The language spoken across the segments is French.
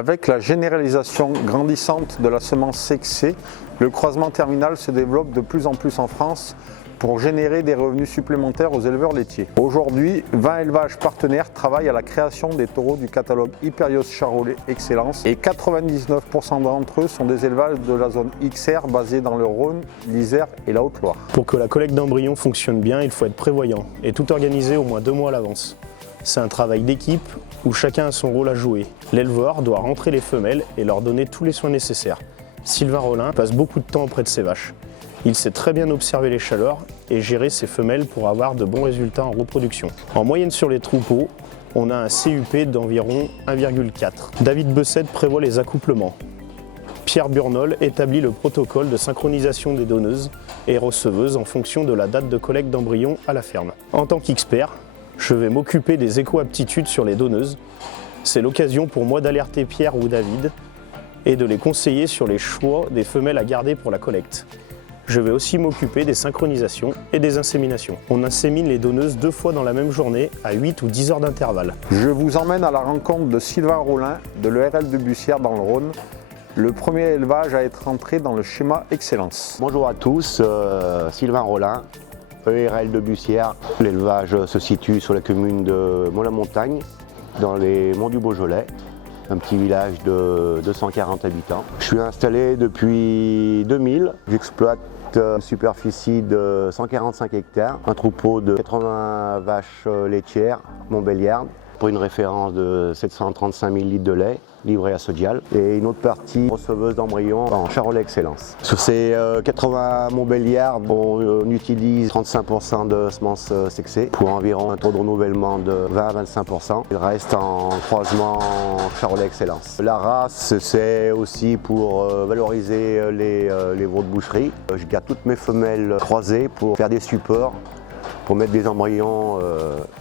Avec la généralisation grandissante de la semence sexée, le croisement terminal se développe de plus en plus en France pour générer des revenus supplémentaires aux éleveurs laitiers. Aujourd'hui, 20 élevages partenaires travaillent à la création des taureaux du catalogue Hyperios Charolais Excellence et 99% d'entre eux sont des élevages de la zone XR basée dans le Rhône, l'Isère et la Haute-Loire. Pour que la collecte d'embryons fonctionne bien, il faut être prévoyant et tout organiser au moins 2 mois à l'avance. C'est un travail d'équipe où chacun a son rôle à jouer. L'éleveur doit rentrer les femelles et leur donner tous les soins nécessaires. Sylvain Rollin passe beaucoup de temps auprès de ses vaches. Il sait très bien observer les chaleurs et gérer ses femelles pour avoir de bons résultats en reproduction. En moyenne sur les troupeaux, on a un CUP d'environ 1,4. David Bessette prévoit les accouplements. Pierre Burnol établit le protocole de synchronisation des donneuses et receveuses en fonction de la date de collecte d'embryons à la ferme. En tant qu'expert, je vais m'occuper des éco-aptitudes sur les donneuses. C'est l'occasion pour moi d'alerter Pierre ou David et de les conseiller sur les choix des femelles à garder pour la collecte. Je vais aussi m'occuper des synchronisations et des inséminations. On insémine les donneuses 2 fois dans la même journée à 8 ou 10 heures d'intervalle. Je vous emmène à la rencontre de Sylvain Rollin de l'ERL de Bussière dans le Rhône, le premier élevage à être entré dans le schéma Excellence. Bonjour à tous, Sylvain Rollin, ERL de Bussière. L'élevage se situe sur la commune de Mont-la-Montagne, dans les monts du Beaujolais, un petit village de 240 habitants. Je suis installé depuis 2000, j'exploite une superficie de 145 hectares, un troupeau de 80 vaches laitières montbéliardes pour une référence de 735 000 litres de lait livré à Sodial et une autre partie receveuse d'embryons en Charolais Excellence. Sur ces 80 montbéliardes, on utilise 35% de semences sexées pour environ un taux de renouvellement de 20 à 25%. Il reste en croisement Charolais Excellence. La race, c'est aussi pour valoriser les veaux de boucherie. Je garde toutes mes femelles croisées pour faire des supports pour mettre des embryons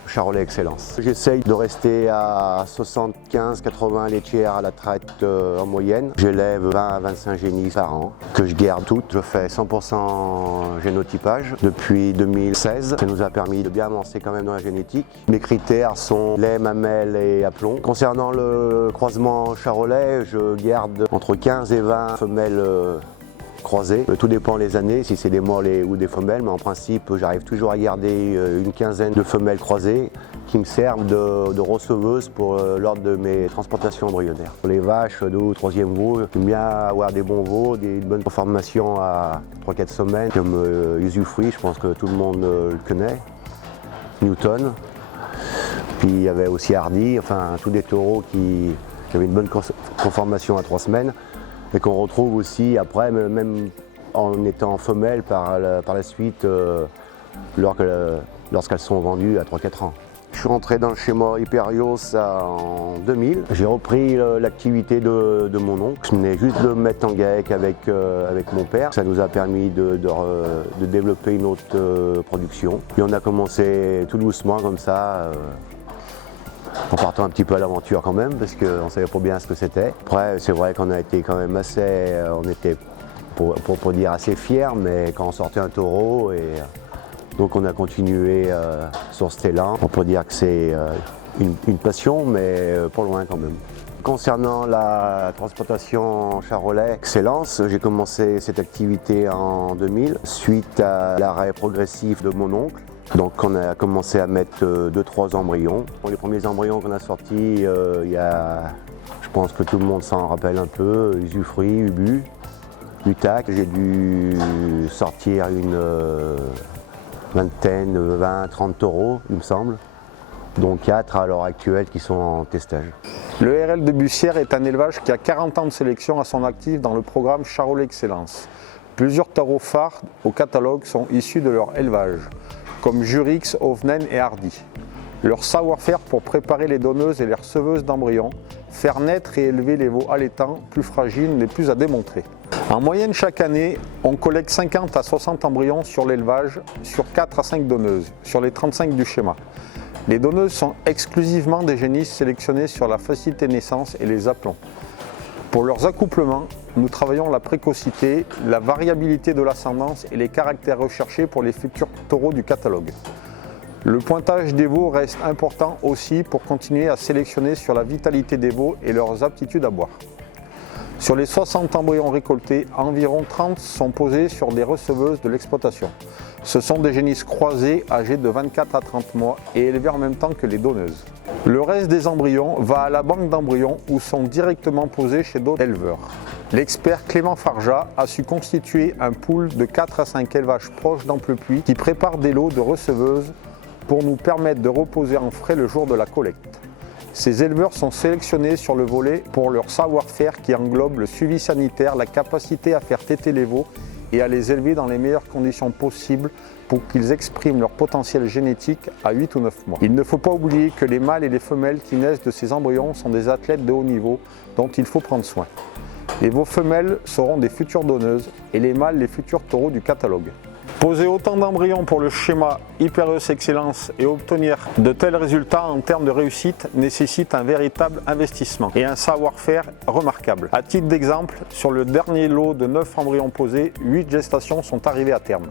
Charolais Excellence. J'essaye de rester à 75-80 laitières à la traite en moyenne. J'élève 20 à 25 génisses par an que je garde toutes. Je fais 100% génotypage depuis 2016. Ça nous a permis de bien avancer quand même dans la génétique. Mes critères sont lait, mamelle et aplomb. Concernant le croisement Charolais, je garde entre 15 et 20 femelles croisées. Tout dépend les années, si c'est des mâles ou des femelles, mais en principe j'arrive toujours à garder une quinzaine de femelles croisées qui me servent de receveuses lors de mes transplantations embryonnaires. Pour les vaches 2 ou 3e veau, j'aime bien avoir des bons veaux, une bonne conformation à 3-4 semaines, comme Usufruit, je pense que tout le monde le connaît, Newton. Puis il y avait aussi Hardy, enfin tous des taureaux qui avaient une bonne conformation à 3 semaines. Et qu'on retrouve aussi après, même en étant femelles par la suite, lorsqu'elles sont vendues à 3-4 ans. Je suis rentré dans le schéma Hyperios en 2000. J'ai repris l'activité de mon oncle. Je venais juste de me mettre en GAEC avec mon père. Ça nous a permis de développer une autre production. Puis on a commencé tout doucement comme ça. En partant un petit peu à l'aventure quand même, parce qu'on ne savait pas bien ce que c'était. Après, c'est vrai qu'on a été quand même on était, pour dire, assez fiers, mais quand on sortait un taureau, et donc on a continué sur cet élan. On peut dire que c'est une passion, mais pas loin quand même. Concernant la transplantation Charolais Excellence, j'ai commencé cette activité en 2000, suite à l'arrêt progressif de mon oncle. Donc on a commencé à mettre 2-3 embryons. Les premiers embryons qu'on a sortis, il y a, je pense que tout le monde s'en rappelle un peu, Usufruit, Ubu, Utac. J'ai dû sortir une vingtaine, 20-30 taureaux, il me semble, dont 4 à l'heure actuelle qui sont en testage. Le RL de Bussière est un élevage qui a 40 ans de sélection à son actif dans le programme Charolais Excellence. Plusieurs taureaux phares au catalogue sont issus de leur élevage, comme Jurix, Ovnen et Hardy. Leur savoir-faire pour préparer les donneuses et les receveuses d'embryons, faire naître et élever les veaux allaitants plus fragiles n'est plus à démontrer. En moyenne chaque année, on collecte 50 à 60 embryons sur l'élevage, sur 4 à 5 donneuses, sur les 35 du schéma. Les donneuses sont exclusivement des génisses sélectionnées sur la facilité de naissance et les aplombs. Pour leurs accouplements, nous travaillons la précocité, la variabilité de l'ascendance et les caractères recherchés pour les futurs taureaux du catalogue. Le pointage des veaux reste important aussi pour continuer à sélectionner sur la vitalité des veaux et leurs aptitudes à boire. Sur les 60 embryons récoltés, environ 30 sont posés sur des receveuses de l'exploitation. Ce sont des génisses croisées âgées de 24 à 30 mois et élevées en même temps que les donneuses. Le reste des embryons va à la banque d'embryons ou sont directement posés chez d'autres éleveurs. L'expert Clément Farja a su constituer un pool de 4 à 5 élevages proches d'Amplepuis qui préparent des lots de receveuses pour nous permettre de reposer en frais le jour de la collecte. Ces éleveurs sont sélectionnés sur le volet pour leur savoir-faire qui englobe le suivi sanitaire, la capacité à faire téter les veaux et à les élever dans les meilleures conditions possibles pour qu'ils expriment leur potentiel génétique à 8 ou 9 mois. Il ne faut pas oublier que les mâles et les femelles qui naissent de ces embryons sont des athlètes de haut niveau dont il faut prendre soin. Les veaux femelles seront des futures donneuses et les mâles les futurs taureaux du catalogue. Poser autant d'embryons pour le schéma Hypereus Excellence et obtenir de tels résultats en termes de réussite nécessite un véritable investissement et un savoir-faire remarquable. À titre d'exemple, sur le dernier lot de 9 embryons posés, 8 gestations sont arrivées à terme.